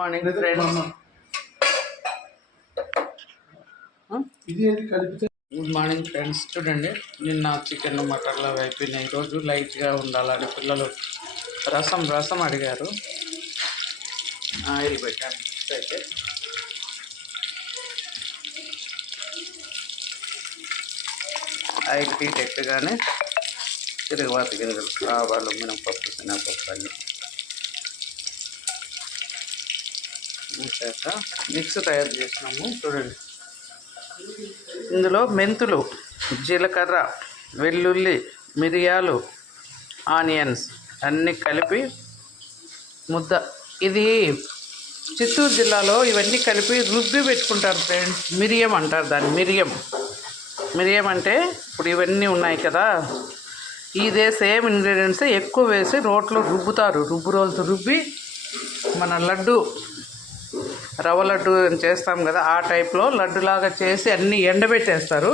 Morning friends, good morning friends. చూడండి, నిన్న chicken మటన్లు అయిపోయినాయి. ఈరోజు లైట్గా ఉండాలని పిల్లలు రసం అడిగారు. ఆయిల్ పెట్టాను. అయితే ఆయిల్ హీట్ ఎక్కగానే తిరుగుబాతు గింజలు, ఆవాలు, మినపప్పు, శనగపప్పు అన్నీ వేసాక మిక్స్ తయారు చేసినాము. చూడండి, ఇందులో మెంతులు, జీలకర్ర, వెల్లుల్లి, మిరియాలు, ఆనియన్స్ అన్నీ కలిపి ముద్ద. ఇది చిత్తూరు జిల్లాలో ఇవన్నీ కలిపి రుబ్బి పెట్టుకుంటారు ఫ్రెండ్స్. మిరియం అంటారు దాన్ని. మిరియం అంటే ఇప్పుడు ఇవన్నీ ఉన్నాయి కదా, ఇదే సేమ్ ఇంగ్రీడియంట్స్ ఎక్కువ వేసి రోట్లో రుబ్బుతారు. రోలుతో రుబ్బి మన లడ్డు, రవ్వ లడ్డు చేస్తాం కదా, ఆ టైప్లో లడ్డులాగా చేసి అన్నీ ఎండబెట్టేస్తారు.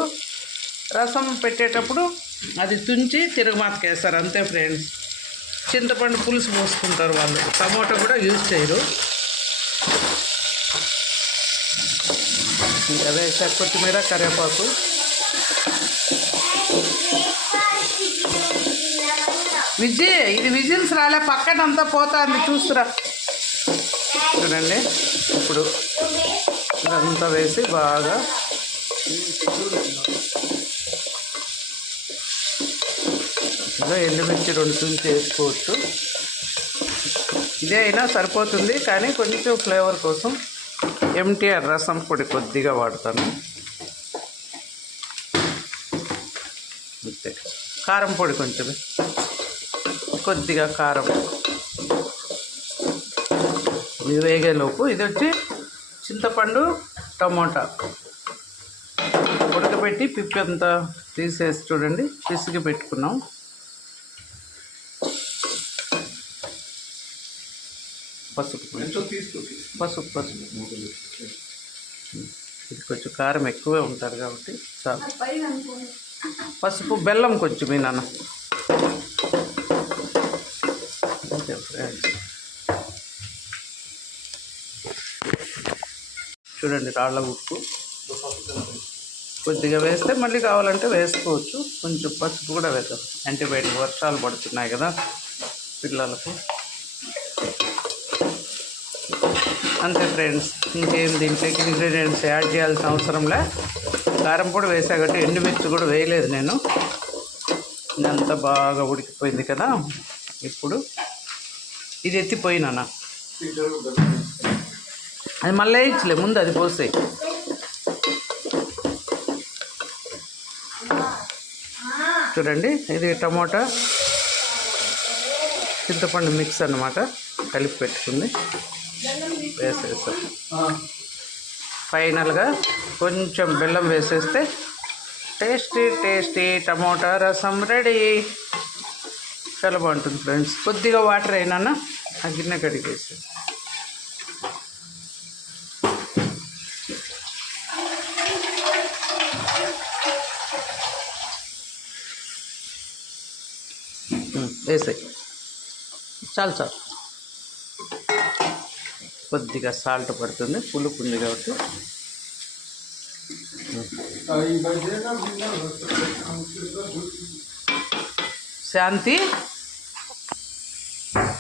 రసం పెట్టేటప్పుడు అది తుంచి తిరగమాతకి వేస్తారు, అంతే ఫ్రెండ్స్. చింతపండు పులుసు పోసుకుంటారు వాళ్ళు. టమోటా కూడా యూజ్ చేయరు. ఇంకా వేసాక కొత్తిమీర, కరివేపాకు. ఇది విజిల్స్ రాలే, పక్కనంతా పోతుంది, చూస్తురా. చూడండి, ఇప్పుడు ఇదంతా వేసి బాగా ఇలా ఎండుమిర్చి 2 తుంచి వేసుకోవచ్చు. ఇదే అయినా సరిపోతుంది, కానీ కొంచెం ఫ్లేవర్ కోసం ఎంటీఆర్ రసం పొడి కొద్దిగా వాడతాను. అంతే. కారం పొడి కొంచెం, కొద్దిగా కారం. ఇది వేగేలోపు ఇది వచ్చి చింతపండు, టమోటా ఉడకబెట్టి పిప్పి అంతా తీసేసి చూడండి పిసికి పెట్టుకున్నాం. పసుపు ఇది కొంచెం కారం ఎక్కువే ఉంటారు కాబట్టి చాలు. పసుపు, బెల్లం కొంచెం మీ నాన్న. ఓకే ఫ్రెండ్స్, చూడండి, రాళ్ళ ఉప్పు కొద్దిగా వేస్తే మళ్ళీ కావాలంటే వేసుకోవచ్చు. కొంచెం పసుపు కూడా వేద్దాం. యాంటీబయాటిక్, వర్షాలు పడుతున్నాయి కదా పిల్లలకు. అంతే ఫ్రెండ్స్, ఇంకేం దీంట్లోకి ఇంగ్రీడియంట్స్ యాడ్ చేయాల్సిన అవసరంలే. కారం పొడి వేసా కాబట్టి ఎండుమిర్చి కూడా వేయలేదు నేను. ఇదంతా బాగా ఉడికిపోయింది కదా. ఇప్పుడు ఇది ఎత్తిపోయినా అది మళ్ళీ వేయించలే, ముందు అది పోసే. చూడండి, ఇది టమోటా చింతపండు మిక్స్ అన్నమాట, కలిపి పెట్టుకుంది. వేసేస్తాం. ఫైనల్గా కొంచెం బెల్లం వేసేస్తే టేస్టీ టమోటా రసం రెడీ. చాలా బాగుంటుంది ఫ్రెండ్స్. కొద్దిగా వాటర్ అయినా ఆ గిన్నె కడిగేసి వేసాయి. చాలు. కొద్దిగా సాల్ట్ పడుతుంది, పులుపు ఉంది కాబట్టి. శాంతి.